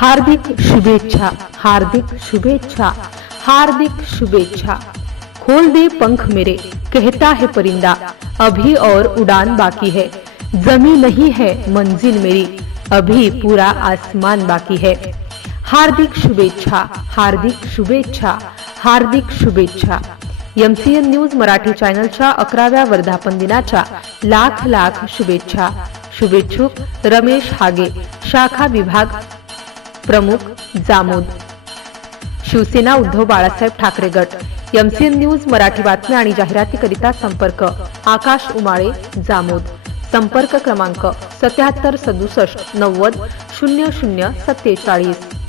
हार्दिक शुभेच्छा हार्दिक शुभेच्छा हार्दिक शुभेच्छा। खोल दे पंख मेरे, कहता है परिंदा, अभी और उड़ान बाकी है। जमी नहीं है मंजिल मेरी, अभी पूरा आसमान बाकी है। हार्दिक शुभेच्छा हार्दिक शुभेच्छा हार्दिक शुभेच्छा। M C N news Marathi चॅनलच्या अकराव्या वर्धापन दिनाच्या लाख लाख शुभेच्छा। शुभेच्छुक रमेश हागे, शाखा विभाग प्रमुख जामोद. शिवसेना उद्धव बाळासाहेब ठाकरे गट एमसीएन न्यूज मराठी बातम्या आणि जाहिरातीकरिता संपर्क आकाश उमाळे जामोद. संपर्क क्रमांक सत्याहत्तर सदुसष्ट नव्वद शून्य शून्य सत्तेचाळीस.